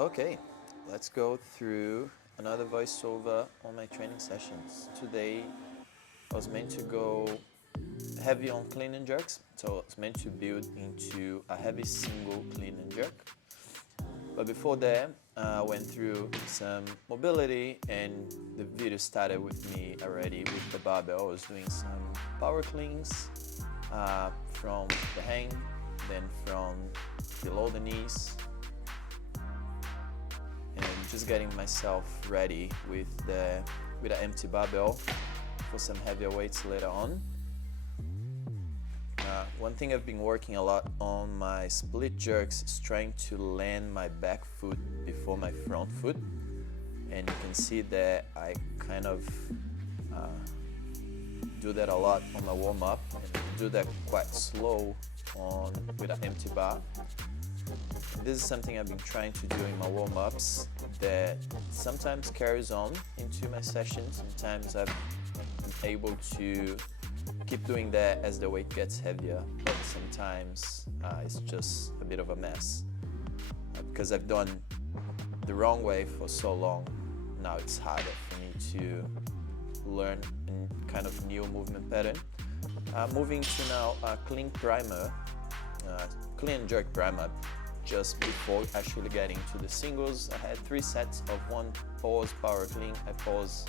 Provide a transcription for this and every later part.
Okay, let's go through another voiceover on my training sessions. Today I was meant to go heavy on clean and jerks, so it's meant to build into a heavy single clean and jerk. But before that, I went through some mobility and the video started with me already with the barbell. I was doing some power cleans from the hang, then from below the knees, and just getting myself ready with an empty barbell for some heavier weights later on. One thing I've been working a lot on my split jerks is trying to land my back foot before my front foot, and you can see that I kind of do that a lot on my warm-up and do that quite slow with an empty bar. This is something I've been trying to do in my warm-ups that sometimes carries on into my sessions. Sometimes I'm able to keep doing that as the weight gets heavier, but sometimes it's just a bit of a mess because I've done the wrong way for so long. Now it's harder for me to learn a kind of new movement pattern. Moving to now a clean primer, clean and jerk primer. Just before actually getting to the singles, I had 3 sets of 1 pause power clean. I pause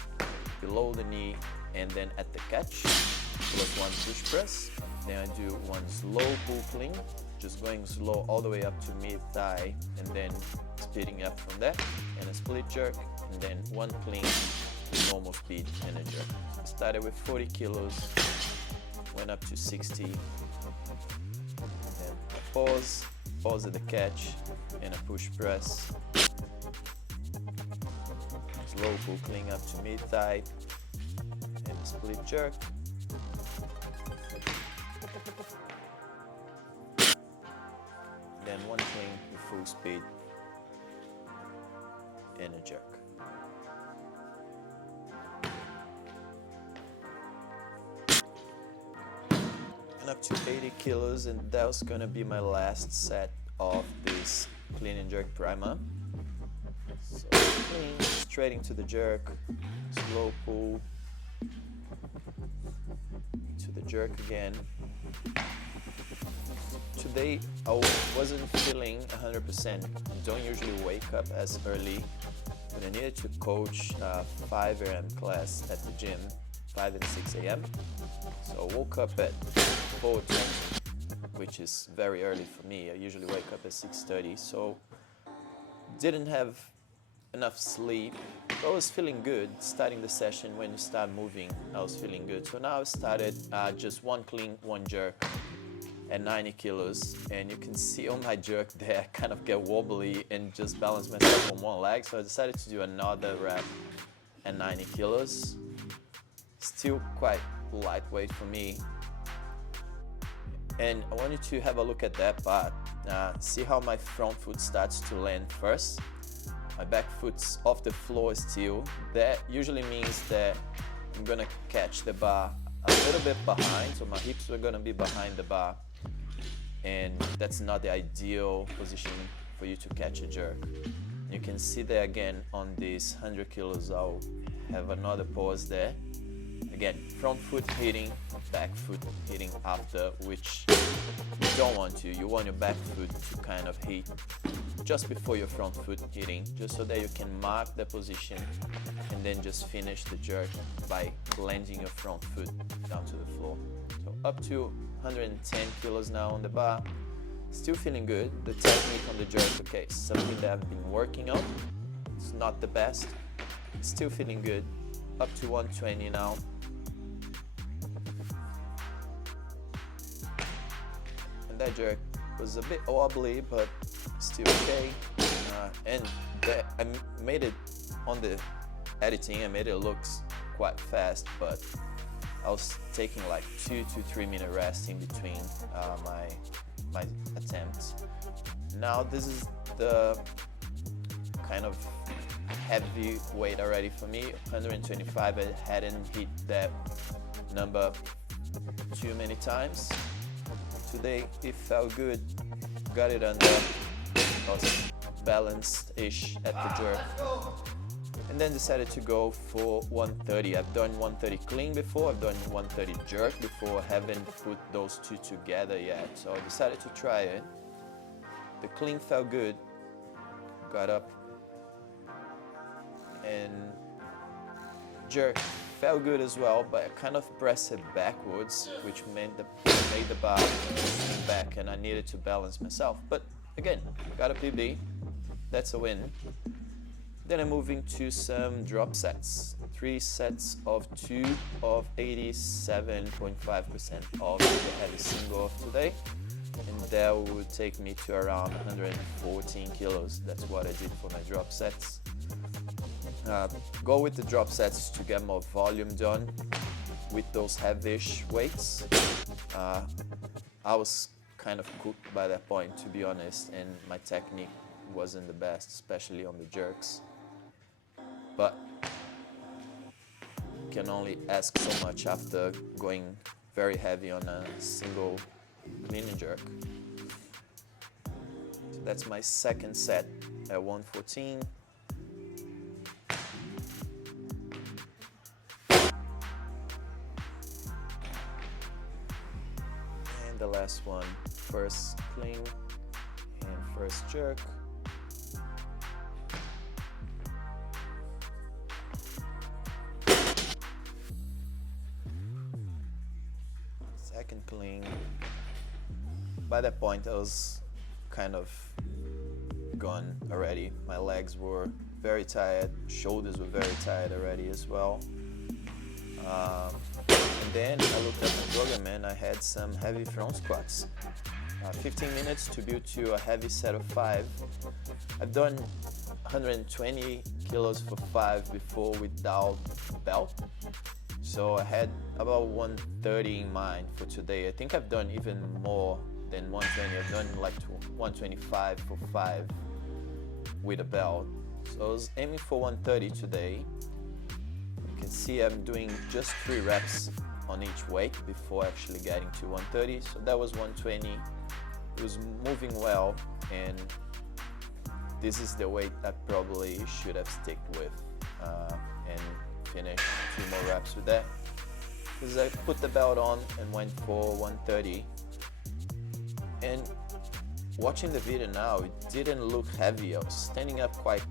below the knee and then at the catch, plus 1 push press. Then I do 1 slow pull clean, just going slow all the way up to mid thigh and then speeding up from there, and a split jerk, and then 1 clean, normal speed and a jerk. I started with 40 kilos, went up to 60, and a pause at the catch, and a push press. Slow pull clean up to mid thigh, and a split jerk. Then 1 clean with full speed and a jerk. And up to 80 kilos, and that was gonna be my last set of this clean and jerk primer. So clean, straight into the jerk, slow pull, to the jerk again. Today I wasn't feeling 100%. I don't usually wake up as early, but I needed to coach 5 a.m. class at the gym, 5 and 6 a.m. So I woke up at 4:20, which is very early for me. I usually wake up at 6:30, so didn't have enough sleep. But I was feeling good. Starting the session, when you start moving, I was feeling good. So now I started just 1 clean, 1 jerk at 90 kilos, and you can see on my jerk there, I kind of get wobbly and just balance myself on 1 leg. So I decided to do another rep at 90 kilos. Still quite lightweight for me. And I want you to have a look at that part. See how my front foot starts to land first. My back foot's off the floor still. That usually means that I'm gonna catch the bar a little bit behind, so my hips are gonna be behind the bar. And that's not the ideal position for you to catch a jerk. You can see there again on this 100 kilos, I'll have another pause there. Again, front foot hitting, back foot hitting after, which you don't want to. You want your back foot to kind of hit just before your front foot hitting, just so that you can mark the position and then just finish the jerk by landing your front foot down to the floor. So up to 110 kilos now on the bar. Still feeling good. The technique on the jerk, okay, something that I've been working on. It's not the best. Still feeling good. Up to 120 now. And that jerk was a bit wobbly, but still okay. And I made it on the editing, I made it look quite fast, but I was taking like 2 to 3 minute rest in between my attempts. Now this is the kind of heavy weight already for me, 125. I hadn't hit that number too many times. Today it felt good, got it under. Awesome. balanced-ish at the jerk. And then decided to go for 130. I've done 130 clean before, I've done 130 jerk before, haven't put those two together yet. So I decided to try it. The clean felt good, got up, and jerk felt good as well, but I kind of pressed it backwards, which made the bar swing back, and I needed to balance myself. But again, got a PB, that's a win. Then I'm moving to some drop sets. 3 sets of 2 of 87.5% of the heavy single of today. And that would take me to around 114 kilos. That's what I did for my drop sets. Go with the drop sets to get more volume done with those heavyish weights. I was kind of cooked by that point, to be honest, and my technique wasn't the best, especially on the jerks. But can only ask so much after going very heavy on a single clean and jerk. So that's my second set at 114. And the last one, first clean and first jerk. Second clean. By that point, I was kind of gone already. My legs were very tired, shoulders were very tired already as well. And then I looked at my program and I had some heavy front squats. 15 minutes to build to a heavy set of 5. I've done 120 kilos for 5 before without belt. So I had about 130 in mind for today. I think I've done even more than 120. I've done like 125 for 5 with a belt. So I was aiming for 130 today. You can see I'm doing just 3 reps on each weight before actually getting to 130. So that was 120. It was moving well, and this is the weight I probably should have stick with and finish 2 more reps with that. Because I put the belt on and went for 130. And watching the video now, it didn't look heavy. I was standing up quite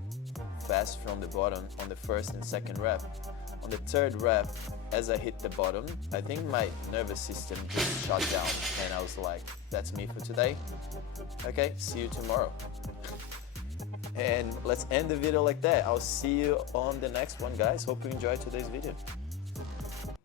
fast from the bottom on the first and second rep. On the third rep, as I hit the bottom, I think my nervous system just shut down, and I was like, that's me for today. Okay, see you tomorrow. And let's end the video like that. I'll see you on the next one, guys. Hope you enjoyed today's video.